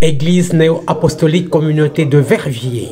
Église néo-apostolique communauté de Verviers.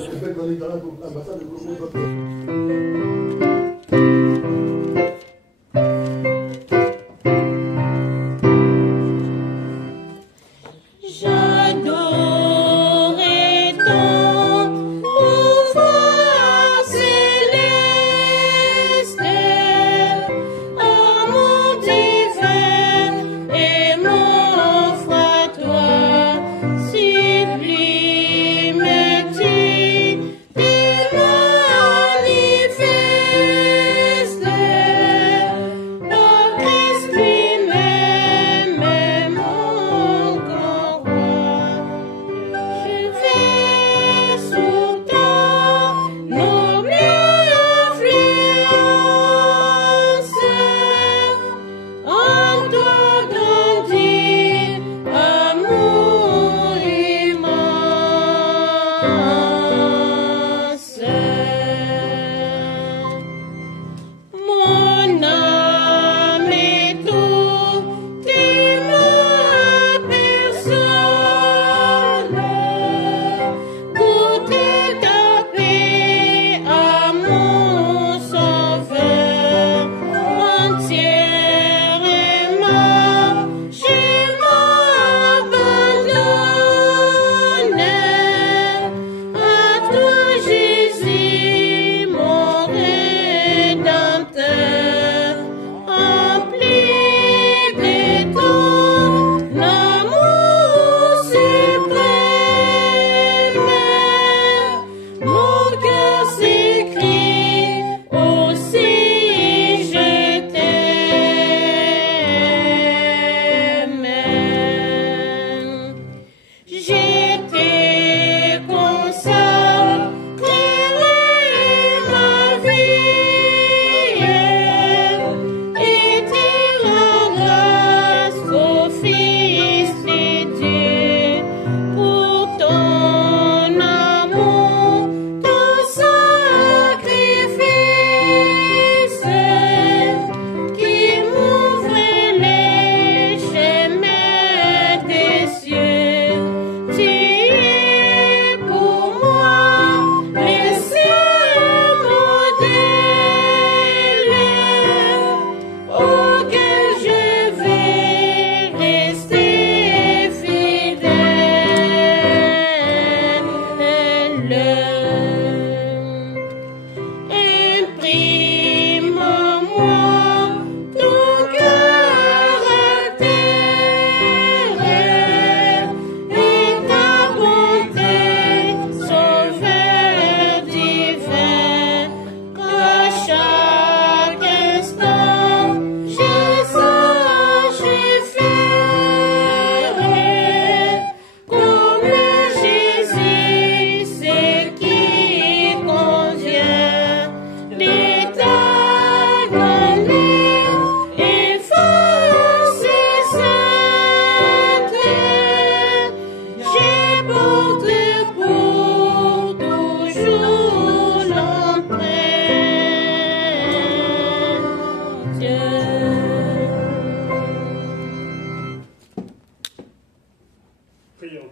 Prions.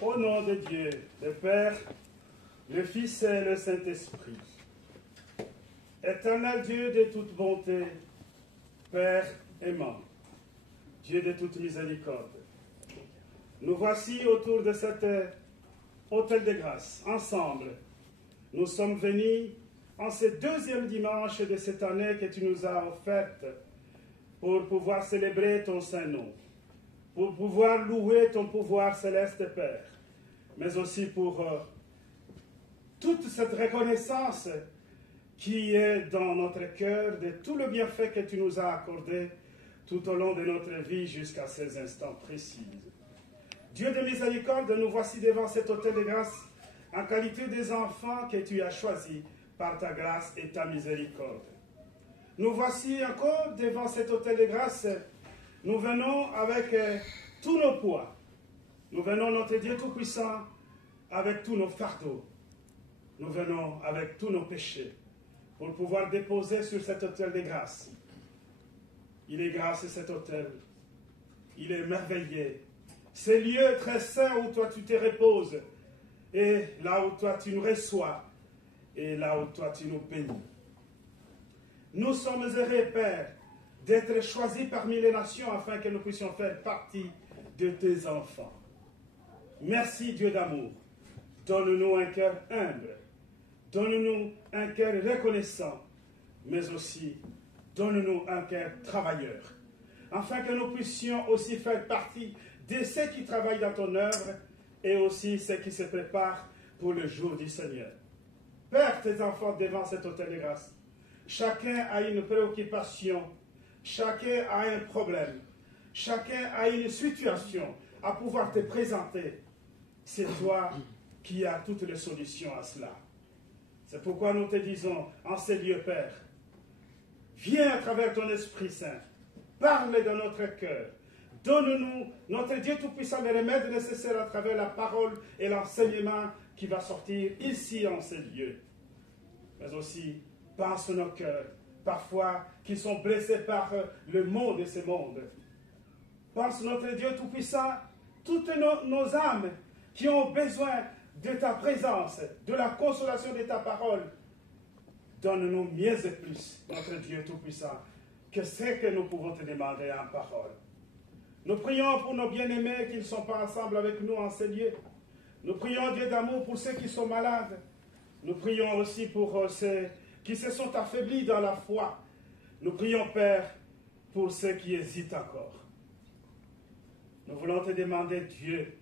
Au nom de Dieu, le Père, le Fils et le Saint-Esprit, éternel Dieu de toute bonté, Père aimant, Dieu de toute miséricorde, nous voici autour de cet autel de grâce, ensemble. Nous sommes venus en ce deuxième dimanche de cette année que tu nous as offerte pour pouvoir célébrer ton Saint-Nom, pour pouvoir louer ton pouvoir céleste, Père, mais aussi pour toute cette reconnaissance qui est dans notre cœur de tout le bienfait que tu nous as accordé tout au long de notre vie jusqu'à ces instants précis. Dieu de miséricorde, nous voici devant cet autel de grâce en qualité des enfants que tu as choisis par ta grâce et ta miséricorde. Nous voici encore devant cet autel de grâce. Nous venons avec tous nos poids. Nous venons, notre Dieu Tout-Puissant, avec tous nos fardeaux. Nous venons avec tous nos péchés pour pouvoir déposer sur cet autel de grâce. Il est grâce cet autel il est merveilleux. Ces lieux très saints où toi tu te reposes, et là où toi tu nous reçois, et là où toi tu nous bénis. Nous sommes heureux, Père, d'être choisis parmi les nations afin que nous puissions faire partie de tes enfants. Merci Dieu d'amour. Donne-nous un cœur humble. Donne-nous un cœur reconnaissant, mais aussi donne-nous un cœur travailleur, afin que nous puissions aussi faire partie de ceux qui travaillent dans ton œuvre et aussi ceux qui se préparent pour le jour du Seigneur. Père, tes enfants devant cet autel de grâce, chacun a une préoccupation, chacun a un problème, chacun a une situation à pouvoir te présenter. C'est toi qui as toutes les solutions à cela. C'est pourquoi nous te disons en ces lieux, Père, viens à travers ton Esprit Saint, parle dans notre cœur, donne-nous, notre Dieu Tout-Puissant, les remèdes nécessaires à travers la parole et l'enseignement qui va sortir ici en ces lieux. Mais aussi, pense nos cœurs, parfois qui sont blessés par le monde et ce monde. Pense notre Dieu Tout-Puissant, toutes nos âmes qui ont besoin de ta présence, de la consolation de ta parole. Donne-nous mieux et plus, notre Dieu Tout-Puissant, que ce que nous pouvons te demander en parole. Nous prions pour nos bien-aimés qui ne sont pas ensemble avec nous en ces lieux. Nous prions, Dieu d'amour, pour ceux qui sont malades. Nous prions aussi pour ceux qui se sont affaiblis dans la foi. Nous prions, Père, pour ceux qui hésitent encore. Nous voulons te demander, Dieu,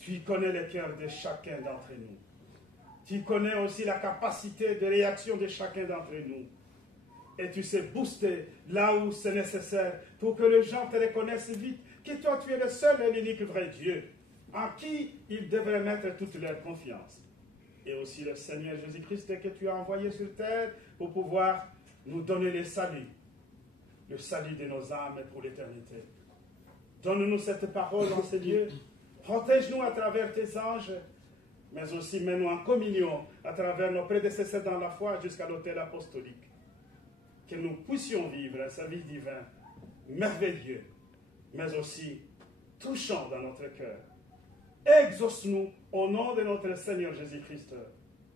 tu connais le cœur de chacun d'entre nous. Tu connais aussi la capacité de réaction de chacun d'entre nous. Et tu sais booster là où c'est nécessaire pour que les gens te reconnaissent vite que toi tu es le seul et l'unique vrai Dieu en qui ils devraient mettre toute leur confiance. Et aussi le Seigneur Jésus-Christ que tu as envoyé sur terre pour pouvoir nous donner le salut de nos âmes pour l'éternité. Donne-nous cette parole dans ces lieux. Protège-nous à travers tes anges, mais aussi mets-nous en communion à travers nos prédécesseurs dans la foi jusqu'à l'autel apostolique. Que nous puissions vivre un service divin merveilleux, mais aussi touchant dans notre cœur. Exauce-nous au nom de notre Seigneur Jésus-Christ.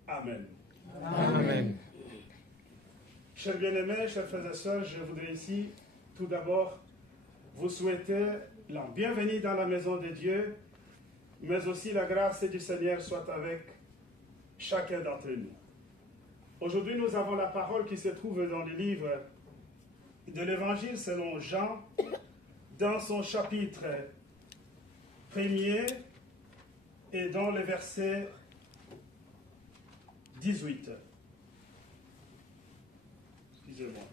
Amen. Amen. Chers bien-aimés, chers frères et sœurs, je voudrais ici tout d'abord vous souhaiter la bienvenue dans la maison de Dieu, mais aussi la grâce du Seigneur soit avec chacun d'entre nous. Aujourd'hui, nous avons la parole qui se trouve dans le livre de l'Évangile selon Jean, dans son chapitre 1er et dans le verset 18. Excusez-moi.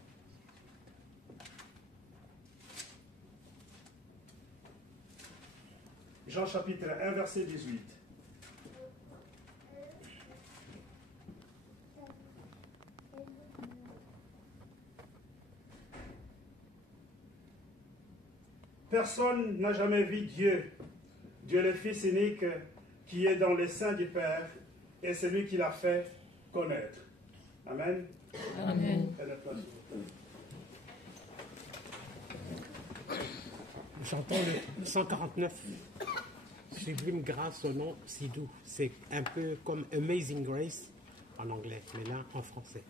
Jean chapitre 1, verset 18. Personne n'a jamais vu Dieu, Dieu le Fils unique qui est dans les seins du Père et celui qui l'a fait connaître. Amen. Amen. J'entends le 149. Sublime grâce au nom si doux. C'est un peu comme Amazing Grace en anglais, mais là en français.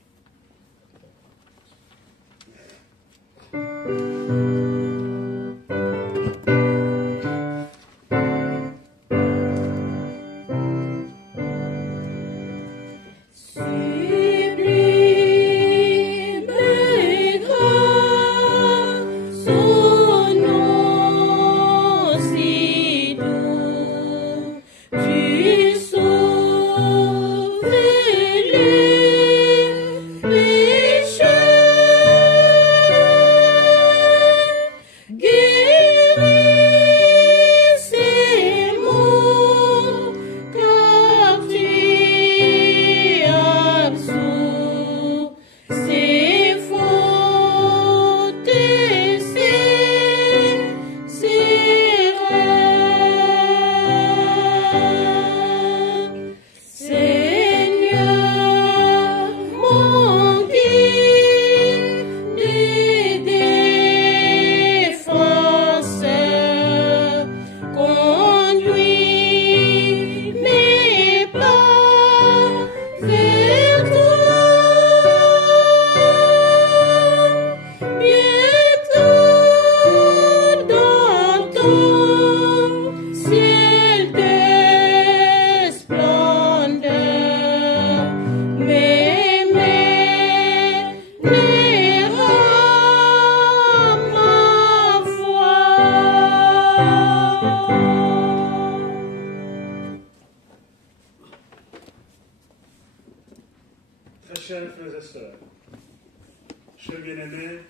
Riche ton ciel de splendeur m'émerveillera ma foi. Très chers frères et sœurs, chers bien-aimés,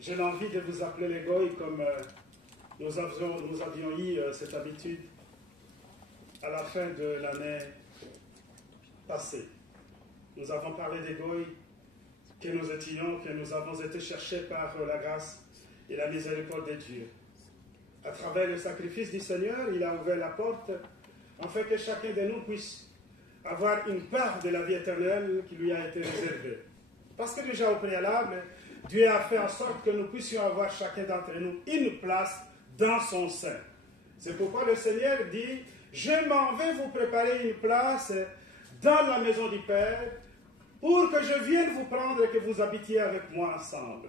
j'ai l'envie de vous appeler les goïs comme nous avions eu cette habitude à la fin de l'année passée. Nous avons parlé des goïs que nous étions, que nous avons été cherchés par la grâce et la miséricorde de Dieu. À travers le sacrifice du Seigneur, il a ouvert la porte afin que chacun de nous puisse avoir une part de la vie éternelle qui lui a été réservée. Parce que déjà au préalable, Dieu a fait en sorte que nous puissions avoir chacun d'entre nous une place dans son sein. C'est pourquoi le Seigneur dit, je m'en vais vous préparer une place dans la maison du Père pour que je vienne vous prendre et que vous habitiez avec moi ensemble.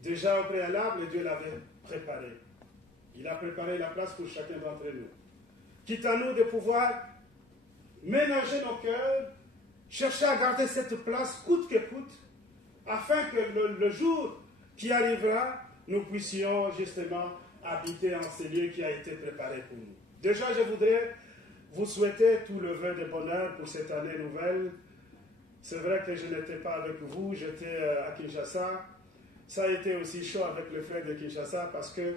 Déjà au préalable, Dieu l'avait préparé. Il a préparé la place pour chacun d'entre nous. Quitte à nous de pouvoir ménager nos cœurs, chercher à garder cette place coûte que coûte, afin que le jour qui arrivera, nous puissions justement habiter en ce lieu qui a été préparé pour nous. Déjà, je voudrais vous souhaiter tout le vœu de bonheur pour cette année nouvelle. C'est vrai que je n'étais pas avec vous, j'étais à Kinshasa. Ça a été aussi chaud avec le frère de Kinshasa parce que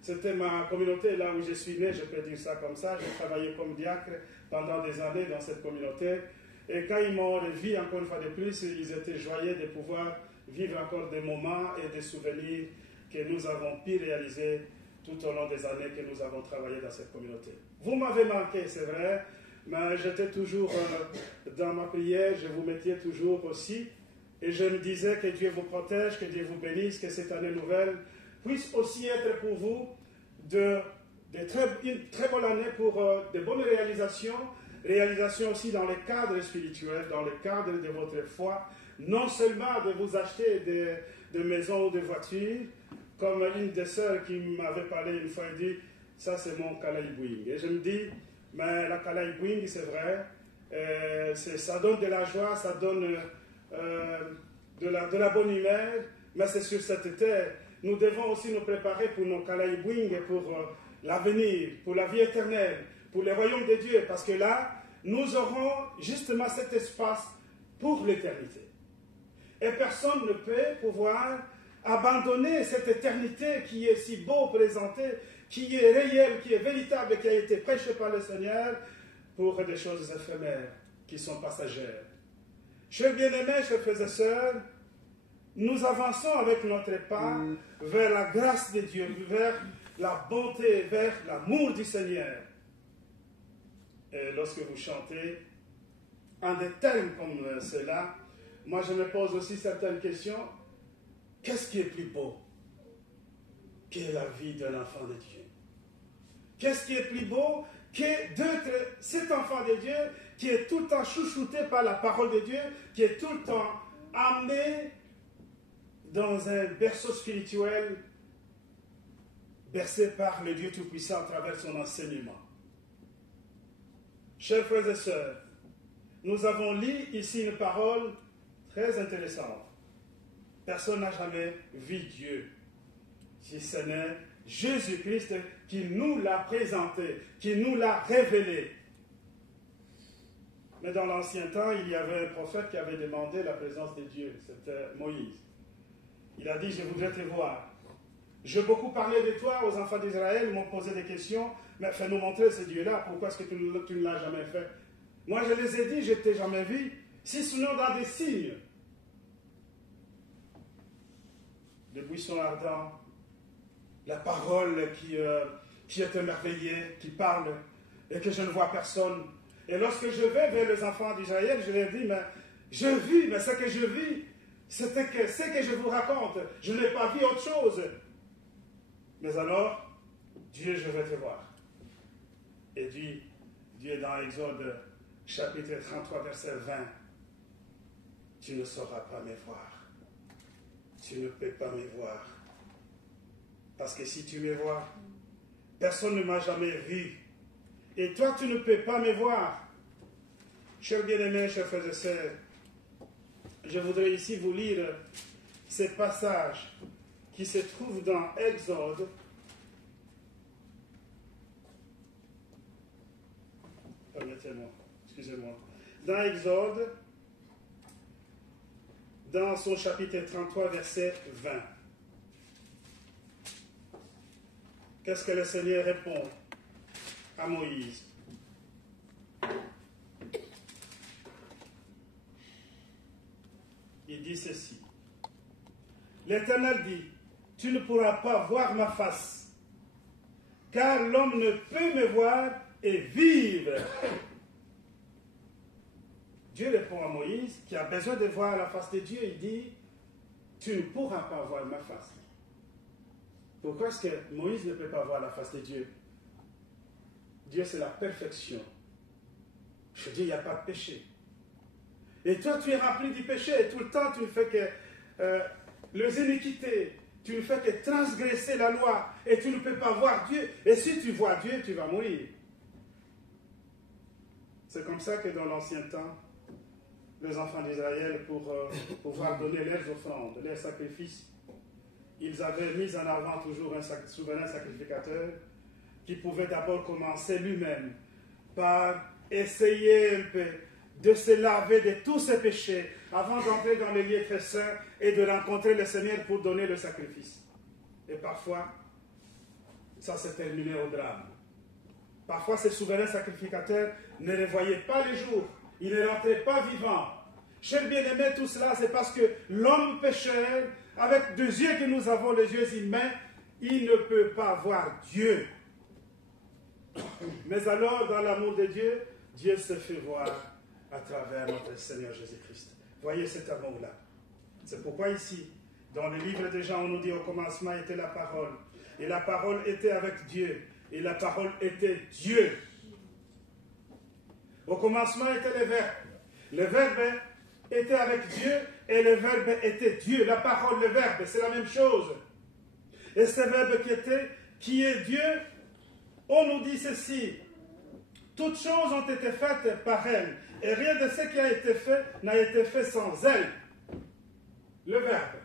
c'était ma communauté là où je suis né, je peux dire ça comme ça. J'ai travaillé comme diacre pendant des années dans cette communauté. Et quand ils m'ont revu encore une fois de plus, ils étaient joyeux de pouvoir vivre encore des moments et des souvenirs que nous avons pu réaliser tout au long des années que nous avons travaillé dans cette communauté. Vous m'avez manqué, c'est vrai, mais j'étais toujours dans ma prière, je vous mettais toujours aussi, et je me disais que Dieu vous protège, que Dieu vous bénisse, que cette année nouvelle puisse aussi être pour vous une très bonne année pour de bonnes réalisations aussi dans le cadre spirituel, dans le cadre de votre foi, non seulement de vous acheter des maisons ou des voitures, comme une des sœurs qui m'avait parlé une fois, elle dit, ça c'est mon Kalaï-Bouing. Et je me dis, mais la Kalaï-Bouing, c'est vrai, ça donne de la joie, ça donne de la bonne humeur, mais c'est sur cette terre. Nous devons aussi nous préparer pour nos Kalaï-Bouing, pour l'avenir, pour la vie éternelle, pour le royaume de Dieu, parce que là, nous aurons justement cet espace pour l'éternité. Et personne ne peut pouvoir abandonner cette éternité qui est si beau présentée, qui est réelle, qui est véritable, qui a été prêchée par le Seigneur pour des choses éphémères, qui sont passagères. Chers bien-aimés, chers frères et sœurs, nous avançons avec notre pas vers la grâce de Dieu, vers la bonté, vers l'amour du Seigneur. Et lorsque vous chantez en des termes comme cela, moi je me pose aussi certaines questions. Qu'est-ce qui est plus beau que la vie d'un enfant de Dieu? Qu'est-ce qui est plus beau que d'être cet enfant de Dieu qui est tout le temps chouchouté par la parole de Dieu, qui est tout le temps amené dans un berceau spirituel, bercé par le Dieu Tout-Puissant à travers son enseignement. Chers frères et sœurs, nous avons lu ici une parole très intéressante. Personne n'a jamais vu Dieu, si ce n'est Jésus-Christ qui nous l'a présenté, qui nous l'a révélé. Mais dans l'ancien temps, il y avait un prophète qui avait demandé la présence de Dieu, c'était Moïse. Il a dit, je voudrais te voir. J'ai beaucoup parlé de toi aux enfants d'Israël, ils m'ont posé des questions, mais fais-nous montrer ce Dieu-là, pourquoi est-ce que tu ne l'as jamais fait? Moi je les ai dit, je ne t'ai jamais vu, si sinon dans des signes. Le buisson ardent, la parole qui est émerveillée, qui parle, et que je ne vois personne. Et lorsque je vais vers les enfants d'Israël, je leur dis, mais je vis, mais ce que je vis, c'est que je vous raconte. Je n'ai pas vu autre chose. Mais alors, Dieu, je vais te voir. Et Dieu dans Exode, chapitre 33, verset 20, tu ne sauras pas me voir. Tu ne peux pas me voir. Parce que si tu me vois, personne ne m'a jamais vu. Et toi, tu ne peux pas me voir. Chers bien-aimés, chers frères et sœurs, je voudrais ici vous lire ces passages qui se trouvent dans Exode. Permettez-moi, excusez-moi. Dans Exode, dans son chapitre 33, verset 20. Qu'est-ce que le Seigneur répond à Moïse? Il dit ceci. L'Éternel dit, tu ne pourras pas voir ma face, car l'homme ne peut me voir et vivre. Dieu répond à Moïse, qui a besoin de voir la face de Dieu. Il dit, tu ne pourras pas voir ma face. Pourquoi est-ce que Moïse ne peut pas voir la face de Dieu? Dieu, c'est la perfection. Je dis, il n'y a pas de péché. Et toi, tu es rempli du péché, et tout le temps, tu ne fais que les iniquités, tu ne fais que transgresser la loi, et tu ne peux pas voir Dieu. Et si tu vois Dieu, tu vas mourir. C'est comme ça que dans l'ancien temps, les enfants d'Israël, pour pouvoir donner leurs offrandes, leurs sacrifices, ils avaient mis en avant toujours un souverain sacrificateur qui pouvait d'abord commencer lui-même par essayer un peu de se laver de tous ses péchés avant d'entrer dans les lieux très saints et de rencontrer le Seigneur pour donner le sacrifice. Et parfois, ça s'est terminé au drame. Parfois, ces souverains sacrificateurs ne revoyaient pas les jours. Ils ne rentraient pas vivants. Chers bien-aimés, tout cela, c'est parce que l'homme pécheur, avec deux yeux que nous avons, les yeux humains, il ne peut pas voir Dieu. Mais alors, dans l'amour de Dieu, Dieu se fait voir à travers notre Seigneur Jésus-Christ. Voyez cet amour-là. C'est pourquoi ici, dans le livre de Jean, on nous dit au commencement était la parole. Et la parole était avec Dieu. Et la parole était Dieu. Au commencement était le Verbe. Le Verbe était avec Dieu et le Verbe était Dieu. La parole, le Verbe, c'est la même chose. Et ce Verbe qui est Dieu, on nous dit ceci. Toutes choses ont été faites par elle. Et rien de ce qui a été fait n'a été fait sans elle. Le Verbe,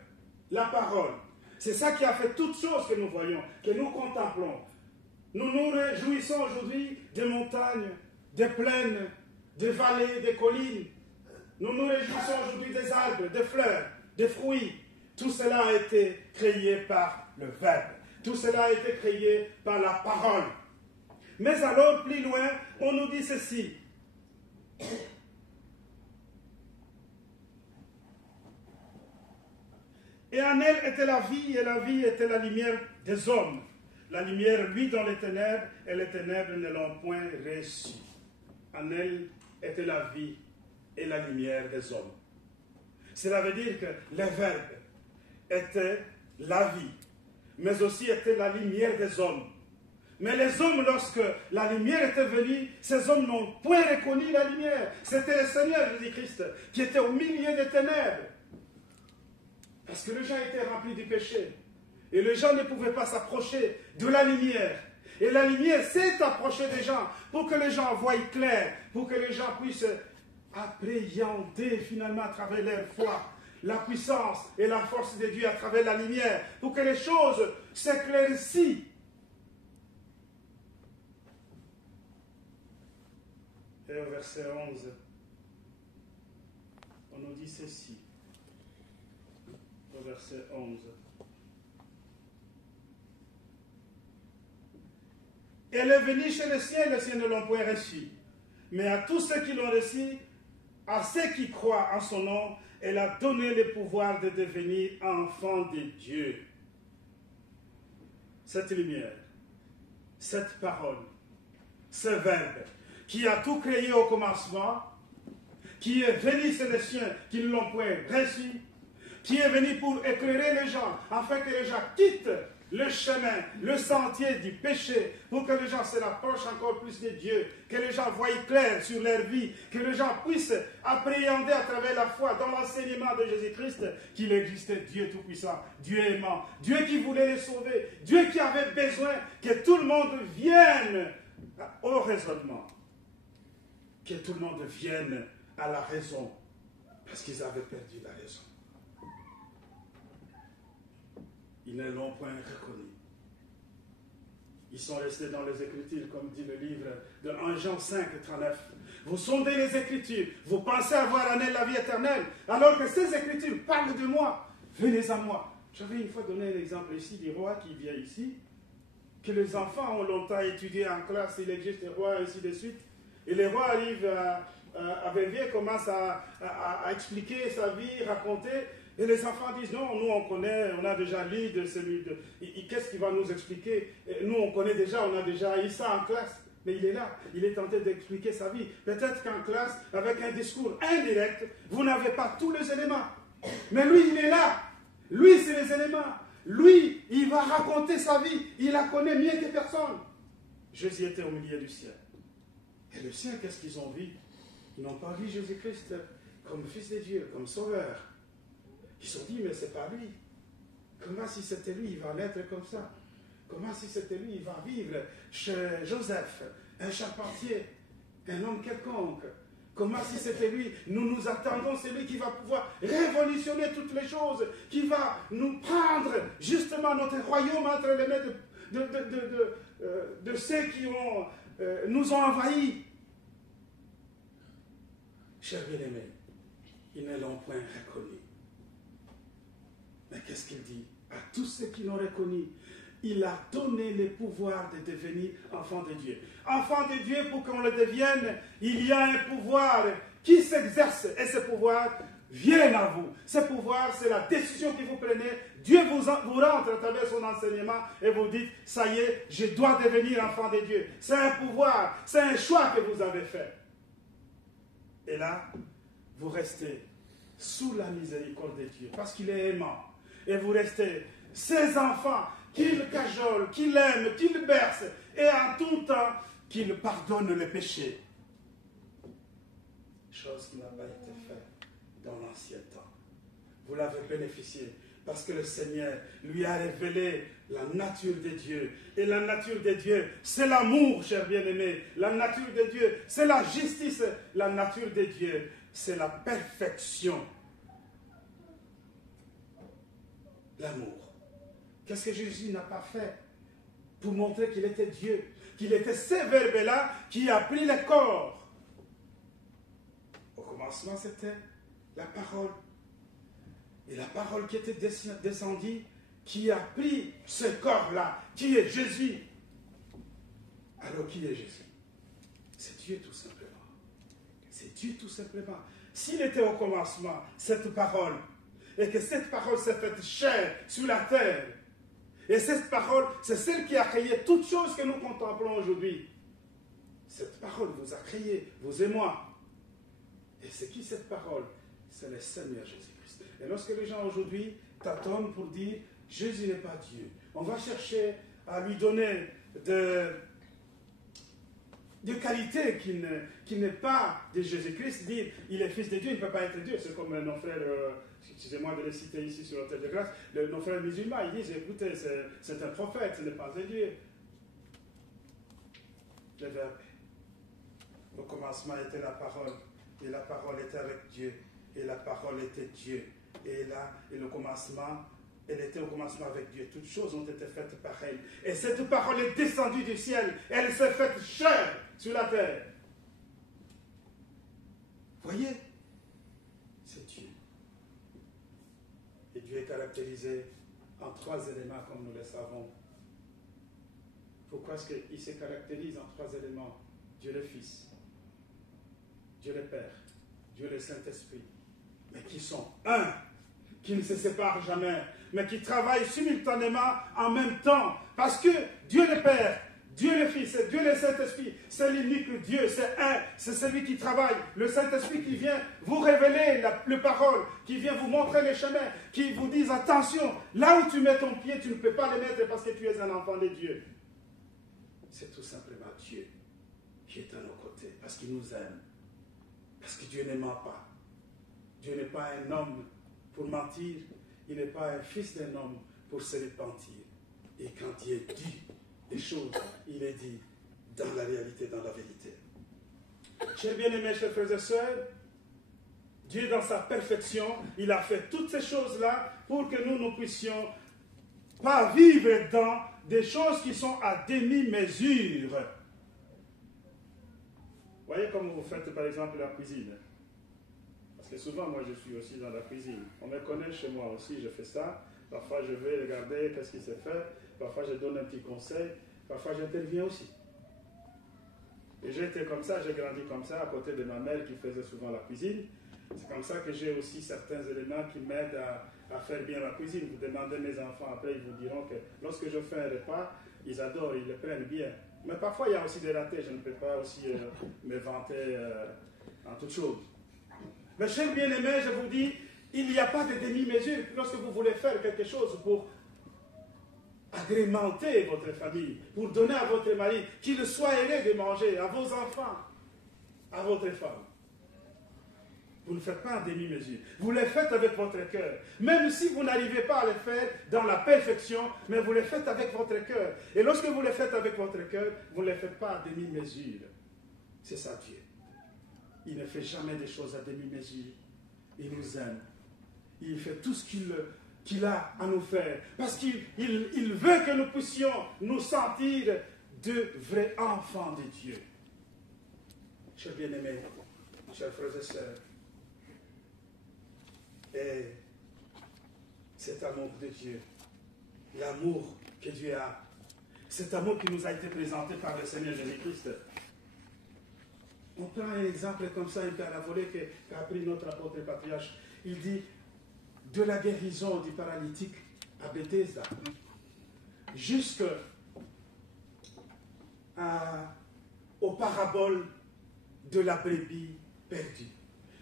la parole. C'est ça qui a fait toutes choses que nous voyons, que nous contemplons. Nous nous réjouissons aujourd'hui des montagnes, des plaines, des vallées, des collines. Nous nous réjouissons aujourd'hui des arbres, des fleurs, des fruits. Tout cela a été créé par le Verbe. Tout cela a été créé par la parole. Mais alors, plus loin, on nous dit ceci. Et en elle était la vie, et la vie était la lumière des hommes. La lumière, lui, dans les ténèbres, et les ténèbres ne l'ont point reçue. En elle était la vie et la lumière des hommes. Cela veut dire que le Verbe était la vie, mais aussi était la lumière des hommes. Mais les hommes, lorsque la lumière était venue, ces hommes n'ont point reconnu la lumière. C'était le Seigneur Jésus-Christ qui était au milieu des ténèbres. Parce que les gens étaient remplis du péché. Et les gens ne pouvaient pas s'approcher de la lumière. Et la lumière s'est approchée des gens pour que les gens voient clair, pour que les gens puissent appréhender finalement à travers leur foi la puissance et la force de Dieu à travers la lumière, pour que les choses s'éclaircissent. Et au verset 11, on nous dit ceci. Au verset 11. Elle est venue chez les siens ne l'ont point reçue. Mais à tous ceux qui l'ont reçue, à ceux qui croient en son nom, elle a donné le pouvoir de devenir enfants de Dieu. Cette lumière, cette parole, ce Verbe, qui a tout créé au commencement, qui est venu chez les siens qui ne l'ont point reçu, qui est venu pour éclairer les gens, afin que les gens quittent le chemin, le sentier du péché, pour que les gens se rapprochent encore plus de Dieu, que les gens voient clair sur leur vie, que les gens puissent appréhender à travers la foi, dans l'enseignement de Jésus-Christ, qu'il existait Dieu Tout-Puissant, Dieu aimant, Dieu qui voulait les sauver, Dieu qui avait besoin que tout le monde vienne au raisonnement, que tout le monde vienne à la raison, parce qu'ils avaient perdu la raison. Ils ne l'ont point reconnu. Ils sont restés dans les Écritures, comme dit le livre de 1 Jean 5, 39. Vous sondez les Écritures, vous pensez avoir en elles la vie éternelle, alors que ces Écritures parlent de moi. Venez à moi. J'avais une fois donné un exemple ici du roi qui vient ici, que les enfants ont longtemps étudié en classe, il existe des rois, et ainsi de suite. Et les rois arrivent à Verviers, commencent à expliquer sa vie, raconter. Et les enfants disent, non, nous on connaît, on a déjà lu de celui de... Qu'est-ce qu'il va nous expliquer? Nous on connaît déjà, on a déjà eu ça en classe. Mais il est là, il est tenté d'expliquer sa vie. Peut-être qu'en classe, avec un discours indirect, vous n'avez pas tous les éléments. Mais lui, il est là. Lui, c'est les éléments. Lui, il va raconter sa vie. Il la connaît mieux que personne. Jésus était au milieu du ciel. Et le ciel, qu'est-ce qu'ils ont vu? Ils n'ont pas vu Jésus-Christ comme Fils de Dieu, comme Sauveur. Ils se sont dit, mais c'est pas lui. Comment si c'était lui, il va naître comme ça? Comment si c'était lui, il va vivre chez Joseph, un charpentier, un homme quelconque? Comment si c'était lui? Nous nous attendons, c'est lui qui va pouvoir révolutionner toutes les choses, qui va nous prendre justement notre royaume entre les mains de ceux qui nous ont envahis. Chers bien-aimés, ils ne l'ont point reconnu. Mais qu'est-ce qu'il dit? À tous ceux qui l'ont reconnu, il a donné le pouvoir de devenir enfant de Dieu. Enfant de Dieu, pour qu'on le devienne, il y a un pouvoir qui s'exerce. Et ce pouvoir vient à vous. Ce pouvoir, c'est la décision que vous prenez. Dieu vous rentre à travers son enseignement et vous dites, ça y est, je dois devenir enfant de Dieu. C'est un pouvoir, c'est un choix que vous avez fait. Et là, vous restez sous la miséricorde de Dieu, parce qu'il est aimant. Et vous restez ses enfants, qu'il cajole, qu'il aime, qu'il berce, et en tout temps, qu'il pardonne les péchés. Chose qui n'a pas été faite dans l'ancien temps. Vous l'avez bénéficié, parce que le Seigneur lui a révélé la nature de Dieu. Et la nature de Dieu, c'est l'amour, chers bien-aimés. La nature de Dieu, c'est la justice. La nature de Dieu, c'est la perfection. L'amour. Qu'est-ce que Jésus n'a pas fait pour montrer qu'il était Dieu, qu'il était ce verbe-là qui a pris le corps? Au commencement, c'était la parole. Et la parole qui était descendue, qui a pris ce corps-là, qui est Jésus. Alors, qui est Jésus? C'est Dieu tout simplement. C'est Dieu tout simplement. S'il était au commencement, cette parole, et que cette parole s'est faite chair sur la terre, et cette parole, c'est celle qui a créé toutes choses que nous contemplons aujourd'hui. Cette parole vous a créé, vous et moi. Et c'est qui cette parole? C'est le Seigneur Jésus-Christ. Et lorsque les gens aujourd'hui tâtonnent pour dire Jésus n'est pas Dieu, on va chercher à lui donner de qualité qui n'est pas de Jésus-Christ, dire il est fils de Dieu, il ne peut pas être Dieu. C'est comme nos frères, excusez-moi de les citer ici sur l'autel de grâce, nos frères musulmans, ils disent écoutez, c'est un prophète, ce n'est pas un Dieu. Le verbe. Au commencement était la parole, et la parole était avec Dieu, et la parole était Dieu. Et là, et le commencement, elle était au commencement avec Dieu. Toutes choses ont été faites par elle. Et cette parole est descendue du ciel. Elle s'est faite chair sur la terre. Voyez, c'est Dieu. Et Dieu est caractérisé en 3 éléments, comme nous le savons. Pourquoi est-ce qu'il se caractérise en 3 éléments? Dieu le Fils, Dieu le Père, Dieu le Saint-Esprit. Mais qui sont un, qui ne se séparent jamais, mais qui travaillent simultanément en même temps. Parce que Dieu le Père, Dieu le Fils, Dieu le Saint-Esprit, c'est l'unique Dieu, c'est un, c'est celui qui travaille. Le Saint-Esprit qui vient vous révéler la parole, qui vient vous montrer les chemins, qui vous dit attention, là où tu mets ton pied, tu ne peux pas le mettre parce que tu es un enfant de Dieu. C'est tout simplement Dieu qui est à nos côtés, parce qu'il nous aime, parce que Dieu ne ment pas. Dieu n'est pas un homme pour mentir, il n'est pas un fils d'un homme pour se repentir. Et quand Dieu dit des choses, il est dit dans la réalité, dans la vérité. Chers bien-aimés, chers frères et sœurs, Dieu dans sa perfection, il a fait toutes ces choses-là pour que nous puissions pas vivre dans des choses qui sont à demi-mesure. Voyez comme vous faites par exemple la cuisine. Parce que souvent, moi, je suis aussi dans la cuisine. On me connaît chez moi aussi, je fais ça. Parfois, je vais regarder qu'est-ce qui s'est fait. Parfois, je donne un petit conseil. Parfois, j'interviens aussi. Et j'ai été comme ça, j'ai grandi comme ça, à côté de ma mère qui faisait souvent la cuisine. C'est comme ça que j'ai aussi certains éléments qui m'aident à faire bien la cuisine. Vous demandez mes enfants, après, ils vous diront que lorsque je fais un repas, ils adorent, ils le prennent bien. Mais parfois, il y a aussi des ratés. Je ne peux pas aussi me vanter en toute chose. Mais chers bien-aimés, je vous dis, il n'y a pas de demi-mesure lorsque vous voulez faire quelque chose pour agrémenter votre famille, pour donner à votre mari, qu'il soit aimé de manger, à vos enfants, à votre femme. Vous ne faites pas en demi-mesure. Vous le faites avec votre cœur. Même si vous n'arrivez pas à le faire dans la perfection, mais vous le faites avec votre cœur. Et lorsque vous le faites avec votre cœur, vous ne le faites pas à demi-mesure. C'est ça Dieu. Il ne fait jamais des choses à demi-mesure. Il nous aime. Il fait tout ce qu'il a à nous faire. Parce qu'il veut que nous puissions nous sentir de vrais enfants de Dieu. Chers bien-aimés, chers frères et sœurs, et cet amour de Dieu, l'amour que Dieu a, cet amour qui nous a été présenté par le Seigneur Jésus-Christ. On prend un exemple comme ça, un peu à la volée qu'a pris notre apôtre patriarche. Il dit, de la guérison du paralytique à Bethesda, jusqu'aux paraboles de la brebis perdue.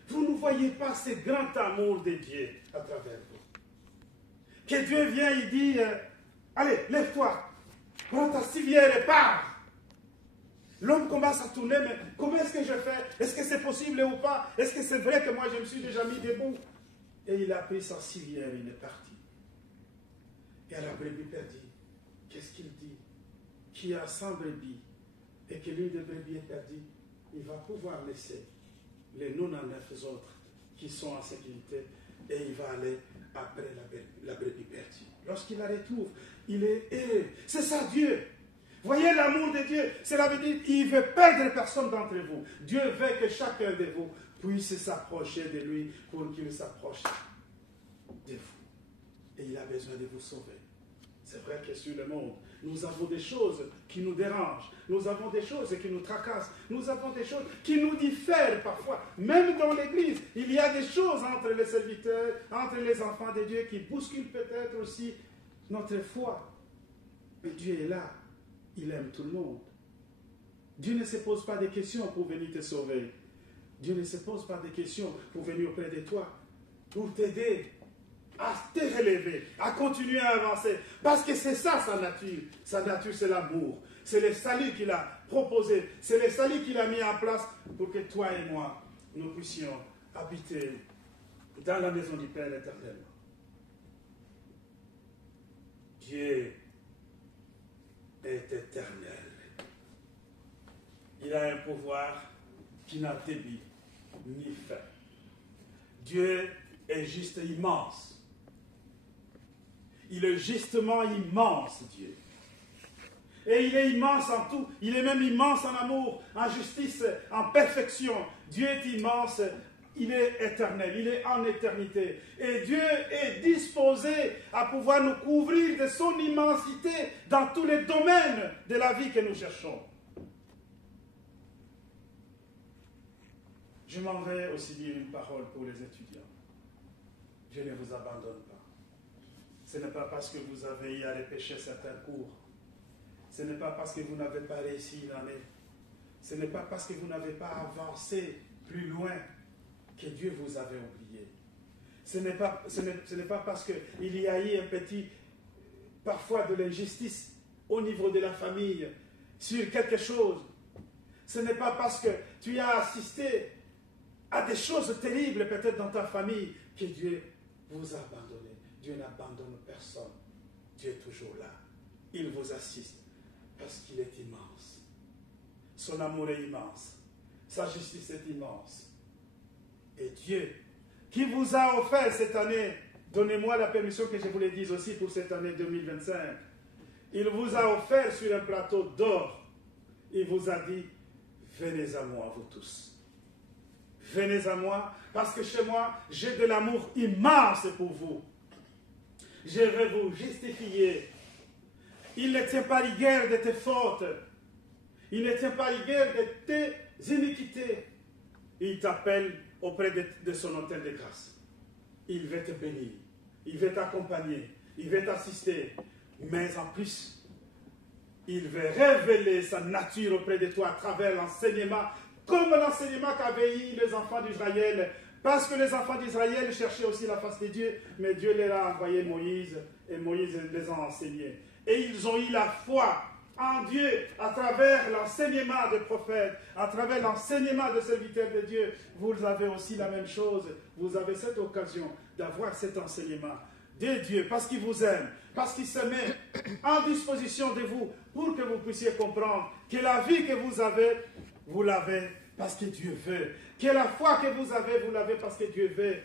Vous ne voyez pas ce grand amour de Dieu à travers vous. Que Dieu vient, il dit, allez, lève-toi, prends ta civière et pars. L'homme commence à tourner, mais comment est-ce que je fais? Est-ce que c'est possible ou pas? Est-ce que c'est vrai que moi je me suis déjà mis debout? Et il a pris sa civière, il est parti. Et à la brebis perdue, qu'est-ce qu'il dit? Qui a 100 brebis et que l'une des brebis est perdue, il va pouvoir laisser les 99 autres qui sont en sécurité et il va aller après la brebis perdue. Lorsqu'il la retrouve, il est heureux. C'est ça Dieu. Voyez l'amour de Dieu. Cela veut dire qu'il veut perdre personne d'entre vous. Dieu veut que chacun de vous puisse s'approcher de lui pour qu'il s'approche de vous. Et il a besoin de vous sauver. C'est vrai que sur le monde, nous avons des choses qui nous dérangent. Nous avons des choses qui nous tracassent. Nous avons des choses qui nous diffèrent parfois. Même dans l'Église, il y a des choses entre les serviteurs, entre les enfants de Dieu qui bousculent peut-être aussi notre foi. Mais Dieu est là. Il aime tout le monde. Dieu ne se pose pas de questions pour venir te sauver. Dieu ne se pose pas de questions pour venir auprès de toi, pour t'aider à te relever, à continuer à avancer. Parce que c'est ça sa nature. Sa nature, c'est l'amour. C'est le salut qu'il a proposé. C'est le salut qu'il a mis en place pour que toi et moi, nous puissions habiter dans la maison du Père éternellement. Dieu est éternel. Il a un pouvoir qui n'a début ni fin. Dieu est juste immense. Il est justement immense, Dieu. Et il est immense en tout. Il est même immense en amour, en justice, en perfection. Dieu est immense. Il est éternel. Il est en éternité. Et Dieu est disposé à pouvoir nous couvrir de son immensité dans tous les domaines de la vie que nous cherchons. Je m'en vais aussi dire une parole pour les étudiants. Dieu ne vous abandonne pas. Ce n'est pas parce que vous avez eu à repêcher certains cours. Ce n'est pas parce que vous n'avez pas réussi une année. Ce n'est pas parce que vous n'avez pas avancé plus loin que Dieu vous avait oublié. Ce n'est pas parce qu'il y a eu parfois de l'injustice au niveau de la famille sur quelque chose. Ce n'est pas parce que tu as assisté à des choses terribles peut-être dans ta famille que Dieu vous a abandonné. Dieu n'abandonne personne. Dieu est toujours là. Il vous assiste parce qu'il est immense. Son amour est immense. Sa justice est immense. Et Dieu, qui vous a offert cette année, donnez-moi la permission que je vous le dise aussi pour cette année 2025, il vous a offert sur un plateau d'or. Il vous a dit, venez à moi, vous tous. Venez à moi, parce que chez moi, j'ai de l'amour immense pour vous. Je vais vous justifier. Il ne tient pas rigueur de tes fautes. Il ne tient pas rigueur de tes iniquités. Il t'appelle auprès de son autel de grâce. Il veut te bénir. Il veut t'accompagner. Il veut t'assister. Mais en plus, il veut révéler sa nature auprès de toi à travers l'enseignement, comme l'enseignement qu'avaient eu les enfants d'Israël. Parce que les enfants d'Israël cherchaient aussi la face de Dieu, mais Dieu leur a envoyé Moïse, et Moïse les a enseignés. Et ils ont eu la foi en Dieu à travers l'enseignement des prophètes, à travers l'enseignement des serviteurs de Dieu. Vous avez aussi la même chose. Vous avez cette occasion d'avoir cet enseignement de Dieu, parce qu'il vous aime, parce qu'il se met en disposition de vous pour que vous puissiez comprendre que la vie que vous l'avez parce que Dieu veut. Que la foi que vous l'avez parce que Dieu veut.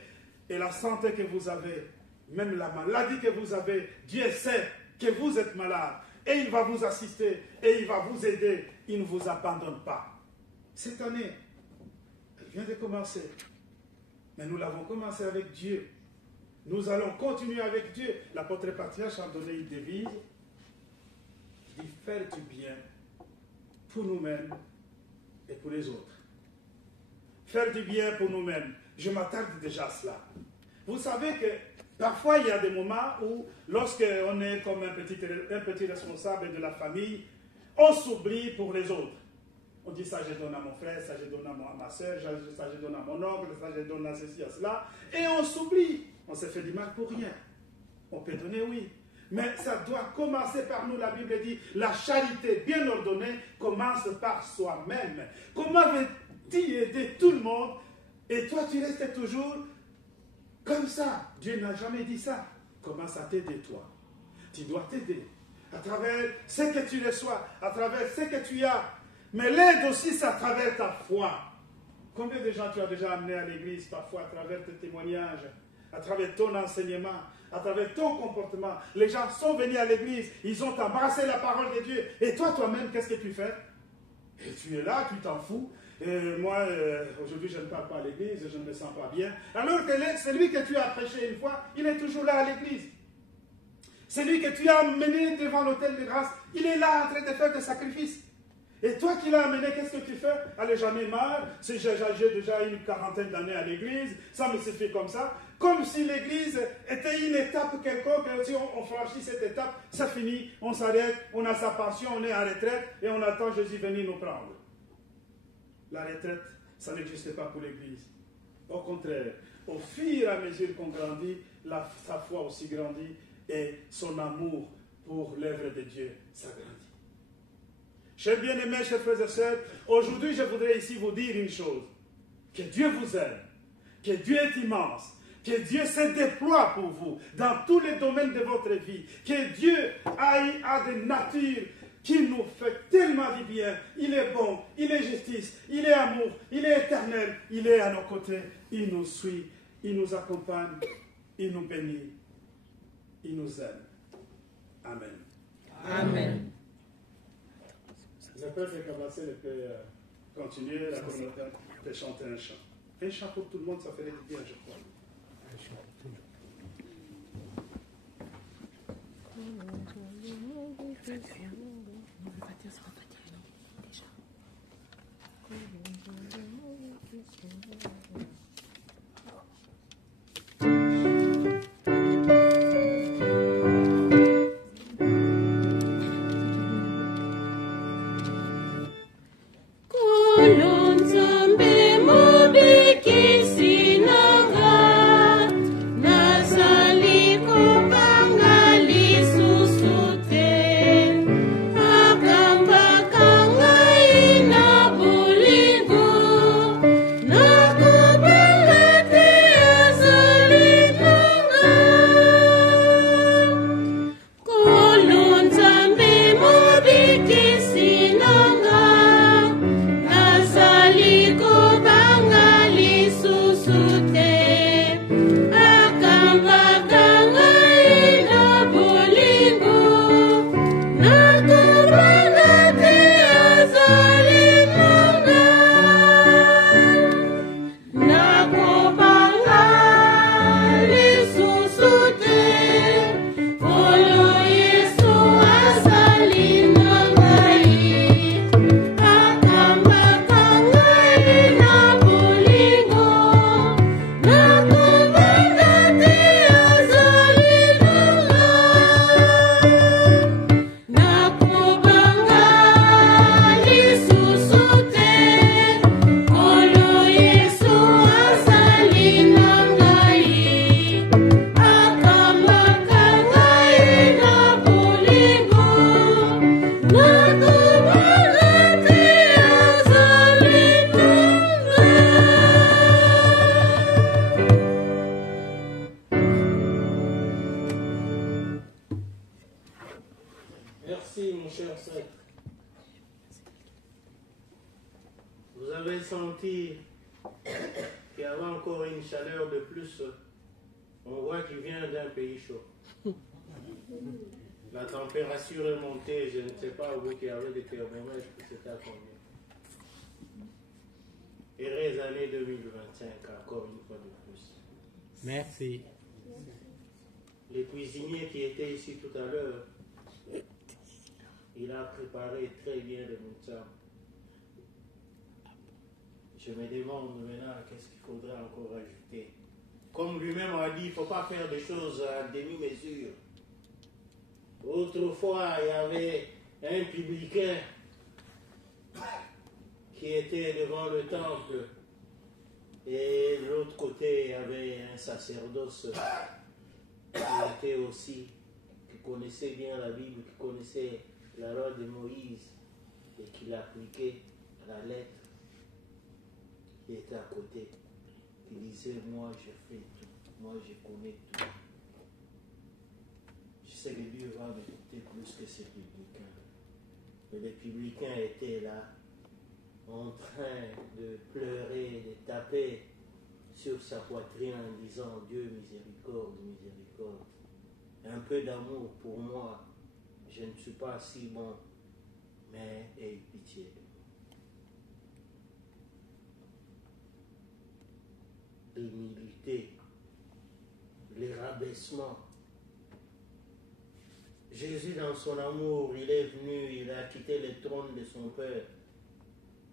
Et la santé que vous avez, même la maladie que vous avez, Dieu sait que vous êtes malade. Et il va vous assister, et il va vous aider. Il ne vous abandonne pas. Cette année, elle vient de commencer. Mais nous l'avons commencé avec Dieu. Nous allons continuer avec Dieu. L'apôtre Patriarche a donné une devise. Il dit faire du bien pour nous-mêmes et pour les autres. Faire du bien pour nous-mêmes. Je m'attarde déjà à cela. Vous savez que parfois il y a des moments où, lorsqu'on est comme un petit responsable de la famille, on s'oublie pour les autres. On dit ça je donne à mon frère, ça je donne à ma soeur, ça je donne à mon oncle, ça je donne à ceci, à cela. Et on s'oublie. On se fait du mal pour rien. On peut donner, oui. Mais ça doit commencer par nous. La Bible dit, la charité bien ordonnée commence par soi-même. Comment veux-tu aider tout le monde et toi tu restes toujours comme ça? Dieu n'a jamais dit ça. Commence à t'aider toi. Tu dois t'aider. À travers ce que tu reçois, à travers ce que tu as. Mais l'aide aussi, c'est à travers ta foi. Combien de gens tu as déjà amené à l'église parfois à travers tes témoignages, à travers ton enseignement, à travers ton comportement? Les gens sont venus à l'église, ils ont embrassé la parole de Dieu. Et toi-même, qu'est-ce que tu fais? Et tu es là, tu t'en fous. Et moi, aujourd'hui, je ne parle pas à l'église, je ne me sens pas bien. Alors que celui que tu as prêché une fois, il est toujours là à l'église. Celui que tu as amené devant l'autel de grâce, il est là en train de faire des sacrifices. Et toi qui l'as amené, qu'est-ce que tu fais? Allez, j'en ai marre, j'ai déjà une quarantaine d'années à l'église, ça me suffit comme ça. Comme si l'église était une étape quelconque, et si on franchit cette étape, ça finit, on s'arrête, on a sa pension, on est en retraite, et on attend Jésus venir nous prendre. La retraite, ça n'existe pas pour l'église. Au contraire, au fur et à mesure qu'on grandit, sa foi aussi grandit, et son amour pour l'œuvre de Dieu s'agrandit. Chers bien-aimés, chers frères et sœurs, aujourd'hui je voudrais ici vous dire une chose. Que Dieu vous aime, que Dieu est immense, que Dieu se déploie pour vous dans tous les domaines de votre vie, que Dieu a des natures qui nous fait tellement du bien. Il est bon, il est justice, il est amour, il est éternel, il est à nos côtés, il nous suit, il nous accompagne, il nous bénit, il nous aime. Amen. Amen. Le peuple est commencé, le peut continuer, la communauté peut chanter un chant. Un chant pour tout le monde, ça ferait du bien, je crois. Un chant pour tout le monde. Merci, mon cher Seth. Vous avez senti qu'il y avait encore une chaleur de plus. On voit qu'il vient d'un pays chaud. La température est montée. Je ne sais pas, vous qui avez des thermomètres, c'était à combien? Heureuse année 2025, encore une fois de plus. Merci. Le cuisinier qui était ici tout à l'heure, il a préparé très bien le moutarde. Je me demande maintenant qu'est-ce qu'il faudra encore ajouter. Comme lui-même a dit, il ne faut pas faire des choses à demi-mesure. Autrefois, il y avait un publicain qui était devant le temple et de l'autre côté, il y avait un sacerdoce qui était aussi, qui connaissait bien la Bible, qui connaissait la loi de Moïse et qui l'appliquait à la lettre. Qui était à côté, qui disait, moi je fais tout, moi je connais tout. Je sais que Dieu va m'écouter plus que ces publicains. Mais les publicains étaient là, en train de pleurer, de taper sur sa poitrine en disant, Dieu miséricorde, miséricorde. Un peu d'amour pour moi, je ne suis pas si bon, mais aie pitié de moi. L'humilité, les rabaissements. Jésus, dans son amour, il est venu, il a quitté le trône de son Père.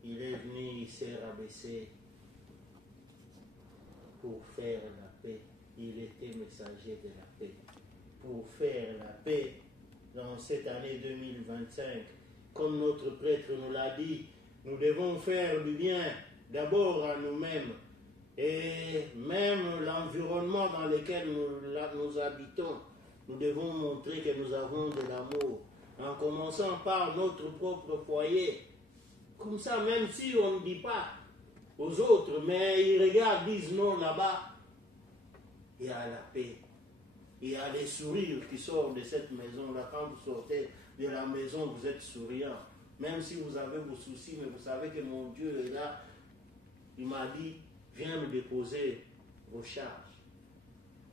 Il est venu, il s'est rabaissé pour faire la paix. Il était messager de la paix. Pour faire la paix dans cette année 2025, comme notre prêtre nous l'a dit, nous devons faire du bien d'abord à nous-mêmes. Et même l'environnement dans lequel nous habitons, nous devons montrer que nous avons de l'amour, en commençant par notre propre foyer. Comme ça, même si on ne dit pas aux autres, mais ils regardent, disent non, là-bas, il y a la paix. Il y a les sourires qui sortent de cette maison-là. Quand vous sortez de la maison, vous êtes souriant. Même si vous avez vos soucis, mais vous savez que mon Dieu est là. Il m'a dit, viens me déposer vos charges.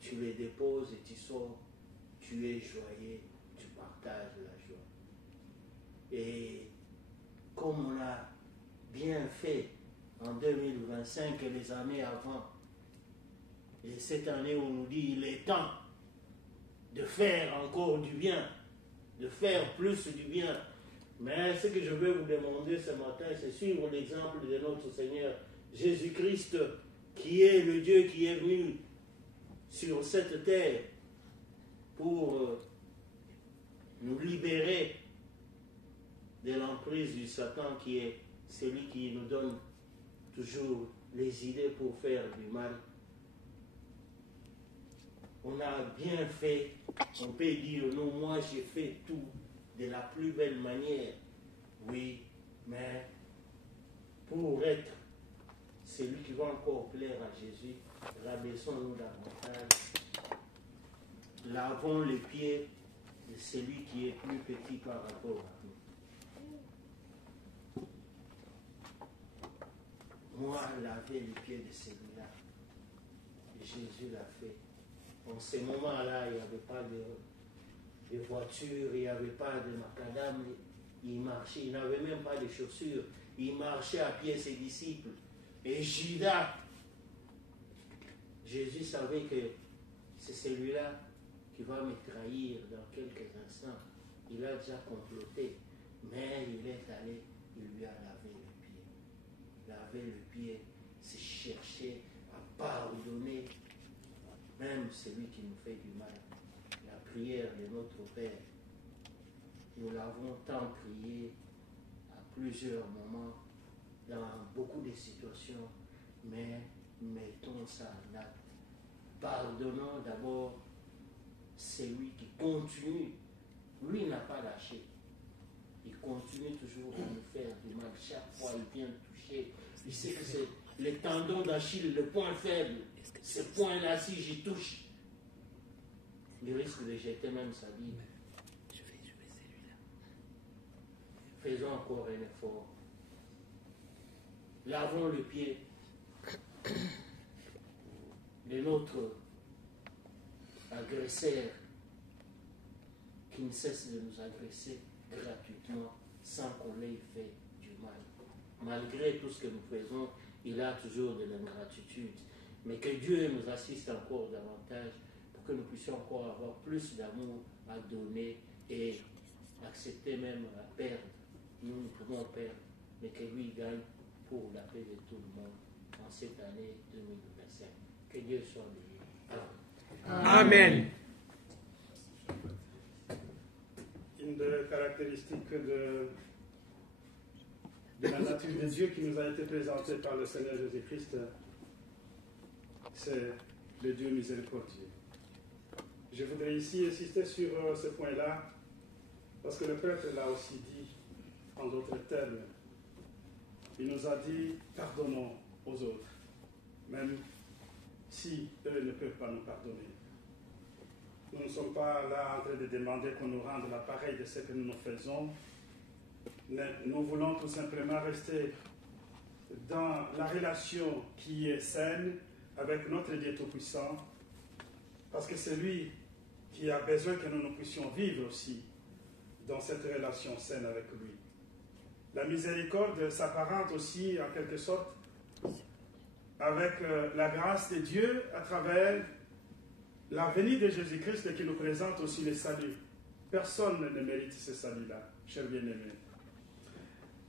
Tu les déposes et tu sors. Tu es joyeux. Tu partages la joie. Et comme on l'a bien fait en 2025 et les années avant, et cette année on nous dit il est temps de faire encore du bien, de faire plus du bien. Mais ce que je veux vous demander ce matin, c'est suivre l'exemple de notre Seigneur Jésus-Christ, qui est le Dieu qui est venu sur cette terre pour nous libérer de l'emprise du Satan qui est celui qui nous donne toujours les idées pour faire du mal. On a bien fait, on peut dire, non, moi j'ai fait tout de la plus belle manière. Oui, mais pour être celui qui va encore plaire à Jésus, rabaissons-nous davantage. Lavons les pieds de celui qui est plus petit par rapport à nous. Moi, laver les pieds de celui-là, Jésus l'a fait. En ce moment-là, il n'y avait pas de voiture, il n'y avait pas de macadam, il marchait, il n'avait même pas de chaussures, il marchait à pied ses disciples. Et Judas, Jésus savait que c'est celui-là qui va me trahir dans quelques instants. Il a déjà comploté, mais il est allé, il lui a lavé les pieds. Laver le pied, c'est chercher à pardonner même celui qui nous fait du mal. La prière de notre Père, nous l'avons tant prié à plusieurs moments, dans beaucoup de situations, mais mettons ça en acte. Pardonnons d'abord celui qui continue. Lui n'a pas lâché. Il continue toujours à nous faire du mal. Chaque fois, il vient toucher. Il sait que c'est le tendon d'Achille, le point faible. Ce point-là, si j'y touche, il risque de jeter même sa vie. Je vais celui-là. Faisons encore un effort. Lavons le pied de notre agresseur qui ne cesse de nous agresser gratuitement sans qu'on ait fait du mal. Malgré tout ce que nous faisons, il a toujours de l'ingratitude. Mais que Dieu nous assiste encore davantage pour que nous puissions encore avoir plus d'amour à donner et accepter même à perdre. Nous pouvons perdre, mais que lui gagne pour la paix de tout le monde en cette année 2025. Que Dieu soit béni. Amen. Une des caractéristiques de la nature de Dieu qui nous a été présentée par le Seigneur Jésus-Christ, c'est le Dieu miséricordieux. Je voudrais ici insister sur ce point-là, parce que le prêtre l'a aussi dit en d'autres termes. Il nous a dit, pardonnons aux autres, même si eux ne peuvent pas nous pardonner. Nous ne sommes pas là en train de demander qu'on nous rende l'appareil de ce que nous faisons, mais nous voulons tout simplement rester dans la relation qui est saine avec notre Dieu Tout-Puissant, parce que c'est lui qui a besoin que nous puissions vivre aussi dans cette relation saine avec lui. La miséricorde s'apparente aussi en quelque sorte avec la grâce de Dieu à travers la venue de Jésus-Christ qui nous présente aussi le salut. Personne ne mérite ce salut-là, chers bien-aimés.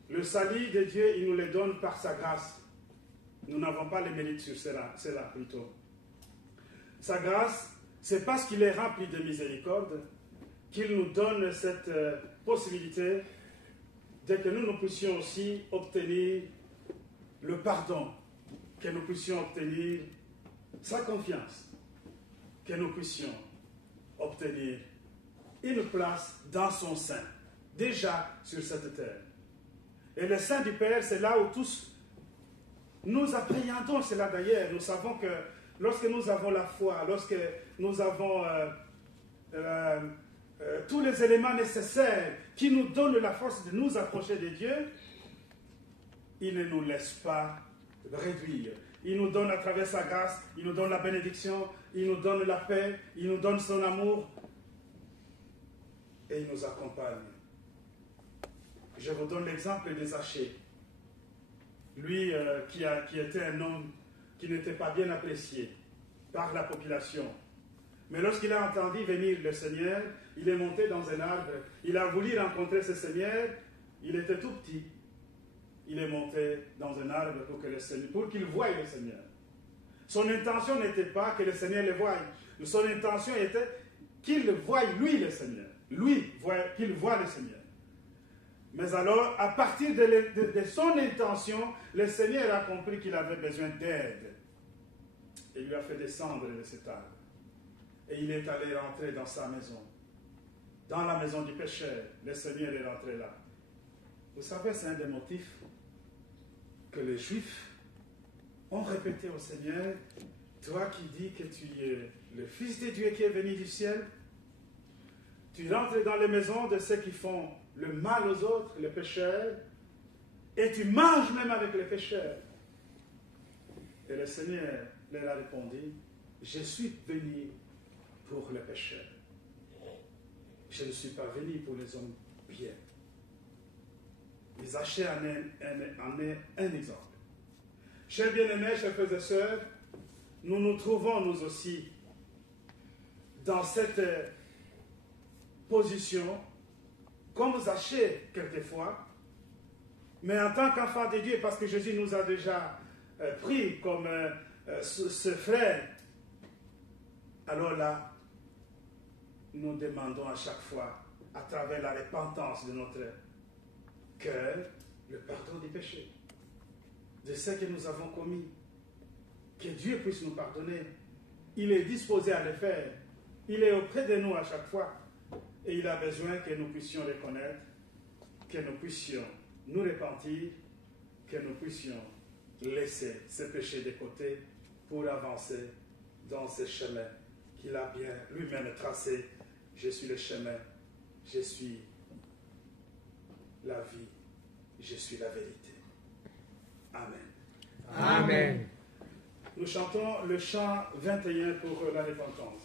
Le salut de Dieu, il nous le donne par sa grâce. Nous n'avons pas le mérite sur cela plutôt. Sa grâce, c'est parce qu'il est rempli de miséricorde qu'il nous donne cette possibilité de que nous puissions aussi obtenir le pardon, que nous puissions obtenir sa confiance, que nous puissions obtenir une place dans son sein, déjà sur cette terre. Et le sein du Père, c'est là où tous nous appréhendons cela d'ailleurs. Nous savons que lorsque nous avons la foi, lorsque nous avons tous les éléments nécessaires qui nous donnent la force de nous approcher de Dieu, il ne nous laisse pas réduire. Il nous donne à travers sa grâce, il nous donne la bénédiction, il nous donne la paix, il nous donne son amour et il nous accompagne. Je vous donne l'exemple de Zachée. Lui qui était un homme qui n'était pas bien apprécié par la population. Mais lorsqu'il a entendu venir le Seigneur, il est monté dans un arbre. Il a voulu rencontrer ce Seigneur. Il était tout petit. Il est monté dans un arbre pour qu'il voie le Seigneur. Son intention n'était pas que le Seigneur le voie. Son intention était qu'il voie lui le Seigneur. Lui, qu'il voie le Seigneur. Mais alors, à partir de son intention, le Seigneur a compris qu'il avait besoin d'aide. Et il lui a fait descendre de cet arbre. Et il est allé rentrer dans sa maison. Dans la maison du pécheur, le Seigneur est rentré là. Vous savez, c'est un des motifs que les Juifs ont répété au Seigneur. Toi qui dis que tu es le Fils de Dieu qui est venu du ciel, tu rentres dans les maisons de ceux qui font le mal aux autres, les pécheurs, et tu manges même avec les pécheurs. Et le Seigneur leur a répondu, je suis venu pour les pécheurs. Je ne suis pas venu pour les hommes bien. Isaïe en est un exemple. Chers bien-aimés, chers frères et sœurs, nous nous trouvons nous aussi dans cette position, comme Zachée quelquefois, mais en tant qu'enfant de Dieu, parce que Jésus nous a déjà pris comme ce frère, alors là, nous demandons à chaque fois, à travers la repentance de notre cœur, le pardon des péchés, de ce que nous avons commis. Que Dieu puisse nous pardonner. Il est disposé à le faire. Il est auprès de nous à chaque fois. Et il a besoin que nous puissions reconnaître, que nous puissions nous repentir, que nous puissions laisser ce péché de côté pour avancer dans ce chemin qu'il a bien lui-même tracé. Je suis le chemin, je suis la vie, je suis la vérité. Amen. Amen. Nous chantons le chant 21 pour la repentance.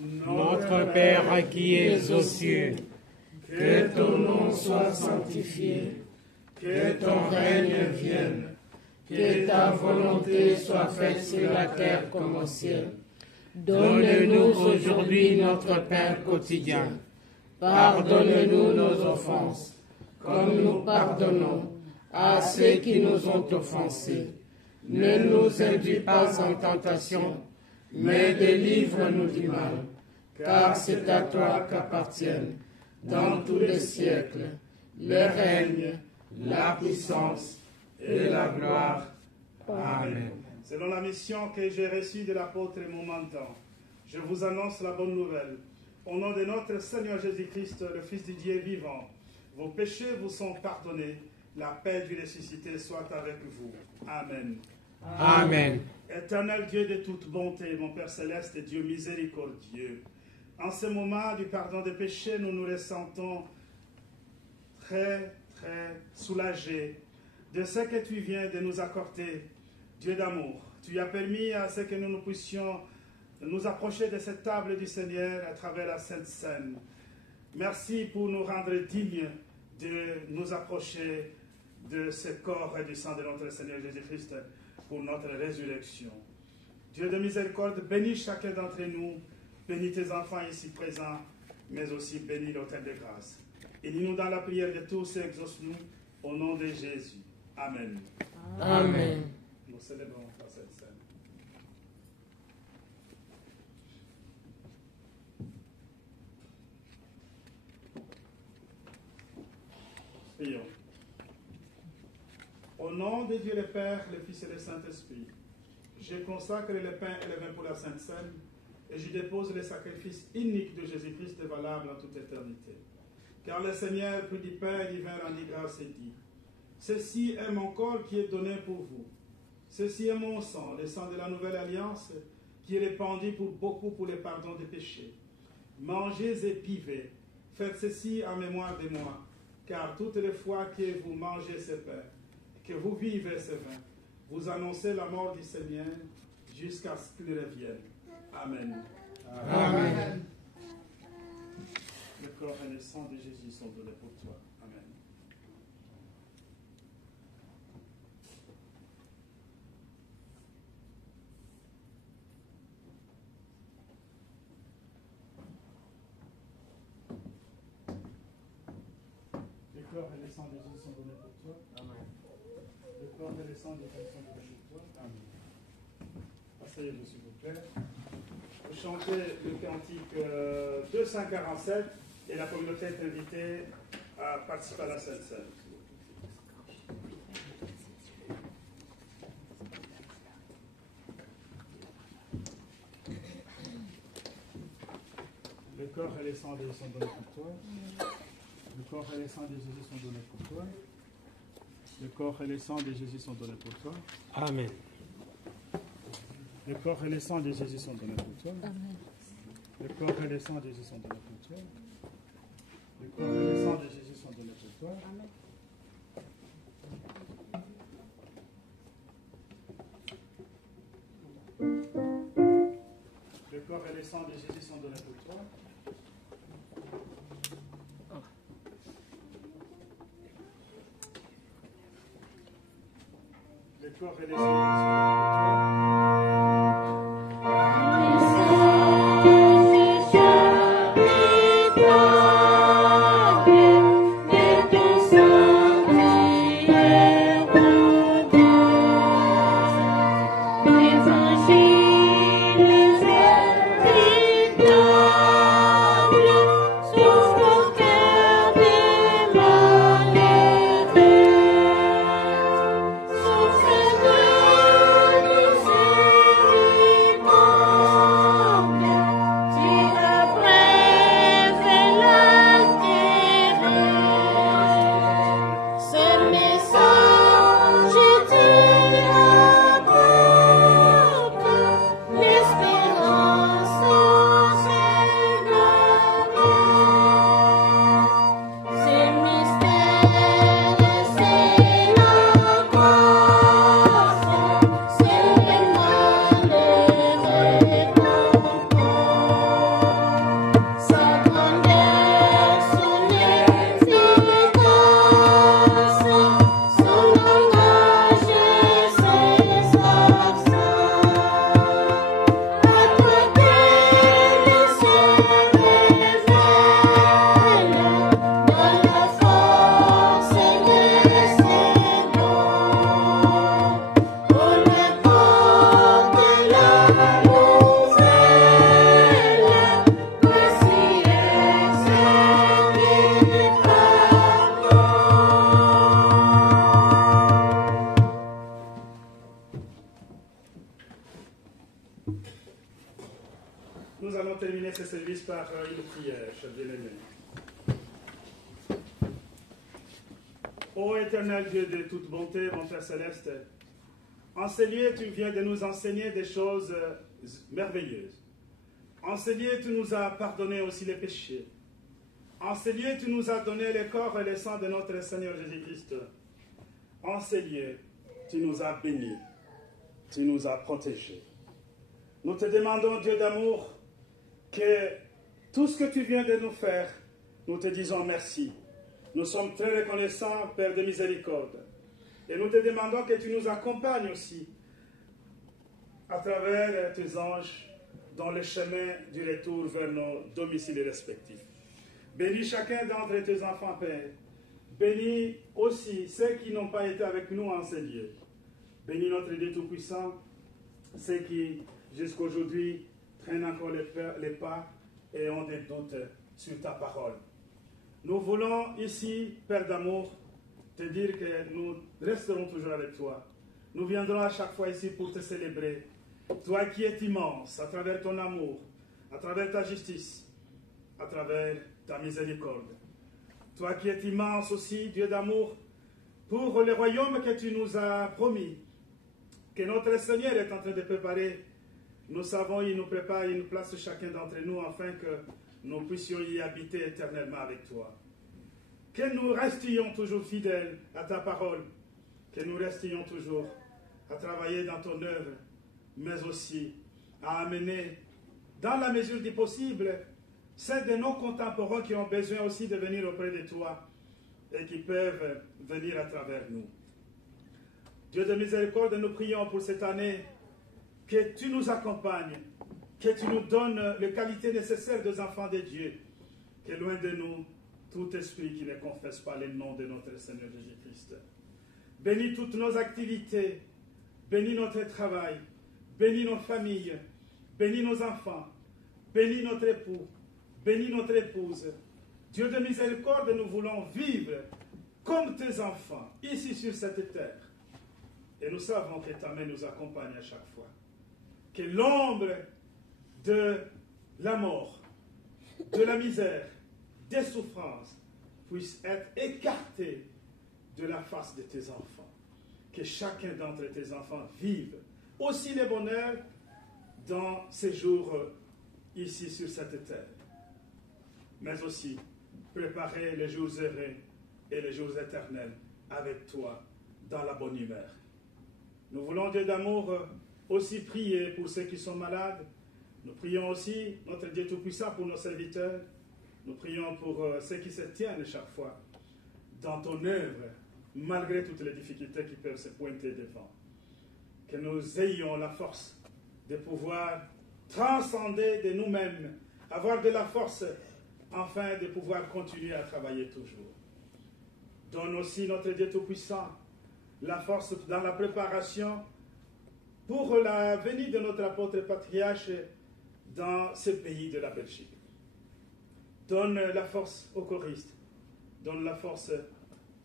Notre Père qui es aux cieux, que ton nom soit sanctifié, que ton règne vienne, que ta volonté soit faite sur la terre comme au ciel. Donne-nous aujourd'hui notre pain quotidien. Pardonne-nous nos offenses, comme nous pardonnons à ceux qui nous ont offensés. Ne nous induis pas en tentation, mais délivre-nous du mal. Car c'est à toi qu'appartiennent, dans tous les siècles, le règne, la puissance et la gloire. Amen. Selon la mission que j'ai reçue de l'apôtre Momentan, je vous annonce la bonne nouvelle. Au nom de notre Seigneur Jésus-Christ, le Fils du Dieu vivant, vos péchés vous sont pardonnés. La paix du ressuscité soit avec vous. Amen. Amen. Éternel Dieu de toute bonté, mon Père céleste et Dieu miséricordieux, en ce moment du pardon des péchés, nous nous ressentons très, très soulagés de ce que tu viens de nous accorder, Dieu d'amour. Tu as permis à ce que nous puissions nous approcher de cette table du Seigneur à travers la Sainte Seine. Merci pour nous rendre dignes de nous approcher de ce corps et du sang de notre Seigneur Jésus-Christ pour notre résurrection. Dieu de miséricorde, bénis chacun d'entre nous, bénis tes enfants ici présents, mais aussi bénis l'autel de grâce. Unis-nous dans la prière de tous et exauce-nous au nom de Jésus. Amen. Amen. Nous célébrons la Sainte Seine. Prions. Au nom de Dieu le Père, le Fils et le Saint-Esprit, je consacre le pain et le vin pour la Sainte Seine et je dépose le sacrifice unique de Jésus-Christ valable en toute éternité. Car le Seigneur prit du pain et du vin, rendit grâce et dit: ceci est mon corps qui est donné pour vous. Ceci est mon sang, le sang de la nouvelle alliance, qui est répandu pour beaucoup pour le pardon des péchés. Mangez et buvez. Faites ceci en mémoire de moi. Car toutes les fois que vous mangez ce pain, que vous vivez ce vin, vous annoncez la mort du Seigneur jusqu'à ce qu'il revienne. Amen. Amen. Le corps et le sang de Jésus sont donnés pour toi. Amen. Le corps et le sang de Jésus sont donnés pour toi. Amen. Le corps et le sang de Jésus sont donnés pour toi. Amen. Asseyez-vous s'il vous plaît. Vous chantez le cantique 247 et la communauté est invitée à participer à la Sainte Seine. Le corps et le sang de Jésus sont donnés pour toi. Le corps et le sang de Jésus sont donnés pour toi. Le corps et le sang de Jésus sont donnés pour toi. Amen. Le corps et le sang de Jésus sont donnés pour toi. Amen. Le corps et le sang de Jésus sont donnés pour toi. Le corps et le sang de Jésus sont donnés pour toi. Amen. Le corps et le sang de Jésus sont donnés pour toi. Le corps et le sang de Jésus sont donnés pour toi. Nous allons terminer ce service par une prière, chers bien-aimés. Ô éternel Dieu de toute bonté, mon Père céleste, en ce lieu, tu viens de nous enseigner des choses merveilleuses. En ce lieu, tu nous as pardonné aussi les péchés. En ces lieux, tu nous as donné le corps et le sang de notre Seigneur Jésus-Christ. En ces lieux, tu nous as bénis, tu nous as protégés. Nous te demandons, Dieu d'amour, que tout ce que tu viens de nous faire, nous te disons merci. Nous sommes très reconnaissants, Père de miséricorde. Et nous te demandons que tu nous accompagnes aussi à travers tes anges dans le chemin du retour vers nos domiciles respectifs. Bénis chacun d'entre tes enfants, Père. Bénis aussi ceux qui n'ont pas été avec nous en ces lieux. Bénis notre Dieu Tout-Puissant, ceux qui, jusqu'à aujourd'hui, traînent encore les pas et ont des doutes sur ta parole. Nous voulons ici, Père d'amour, te dire que nous resterons toujours avec toi. Nous viendrons à chaque fois ici pour te célébrer. Toi qui es immense, à travers ton amour, à travers ta justice, à travers ta miséricorde. Toi qui es immense aussi, Dieu d'amour, pour le royaume que tu nous as promis, que notre Seigneur est en train de préparer. Nous savons, il nous prépare, il nous place chacun d'entre nous afin que nous puissions y habiter éternellement avec toi. Que nous restions toujours fidèles à ta parole, que nous restions toujours à travailler dans ton œuvre, mais aussi à amener, dans la mesure du possible, ceux de nos contemporains qui ont besoin aussi de venir auprès de toi et qui peuvent venir à travers nous. Dieu de miséricorde, nous prions pour cette année que tu nous accompagnes, que tu nous donnes les qualités nécessaires des enfants de Dieu, que loin de nous, tout esprit qui ne confesse pas le nom de notre Seigneur Jésus-Christ. Bénis toutes nos activités, bénis notre travail, bénis nos familles, bénis nos enfants, bénis notre époux, bénis notre épouse. Dieu de miséricorde, nous voulons vivre comme tes enfants, ici sur cette terre. Et nous savons que ta main nous accompagne à chaque fois. Que l'ombre de la mort, de la misère, des souffrances puisse être écartée de la face de tes enfants. Que chacun d'entre tes enfants vive aussi le bonheur dans ces jours ici sur cette terre. Mais aussi préparer les jours heureux et les jours éternels avec toi dans la bonne humeur. Nous voulons, Dieu d'amour, aussi prier pour ceux qui sont malades. Nous prions aussi, notre Dieu Tout-Puissant, pour nos serviteurs. Nous prions pour ceux qui se tiennent chaque fois dans ton œuvre, malgré toutes les difficultés qui peuvent se pointer devant. Que nous ayons la force de pouvoir transcender de nous-mêmes, avoir de la force, afin de pouvoir continuer à travailler toujours. Donne aussi, notre Dieu Tout-Puissant, la force dans la préparation pour la venue de notre apôtre patriarche dans ce pays de la Belgique. Donne la force aux choristes, donne la force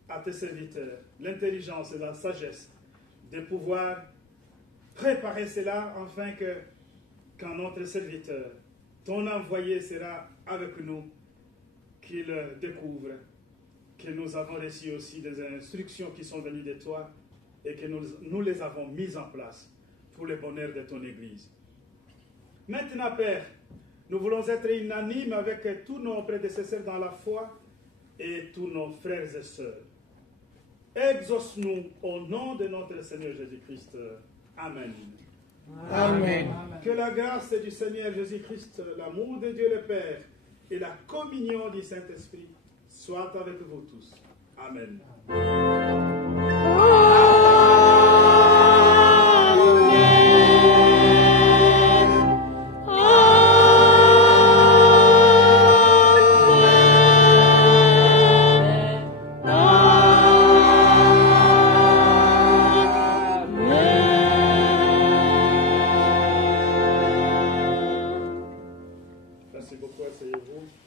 à tes serviteurs, l'intelligence et la sagesse de pouvoir préparer cela afin que, quand notre serviteur, ton envoyé sera avec nous, qu'il découvre que nous avons reçu aussi des instructions qui sont venues de toi et que nous les avons mises en place pour le bonheur de ton Église. Maintenant, Père, nous voulons être unanimes avec tous nos prédécesseurs dans la foi et tous nos frères et sœurs. Exauce-nous au nom de notre Seigneur Jésus-Christ. Amen. Amen. Que la grâce du Seigneur Jésus-Christ, l'amour de Dieu le Père et la communion du Saint-Esprit soient avec vous tous. Amen. Merci beaucoup, asseyez-vous.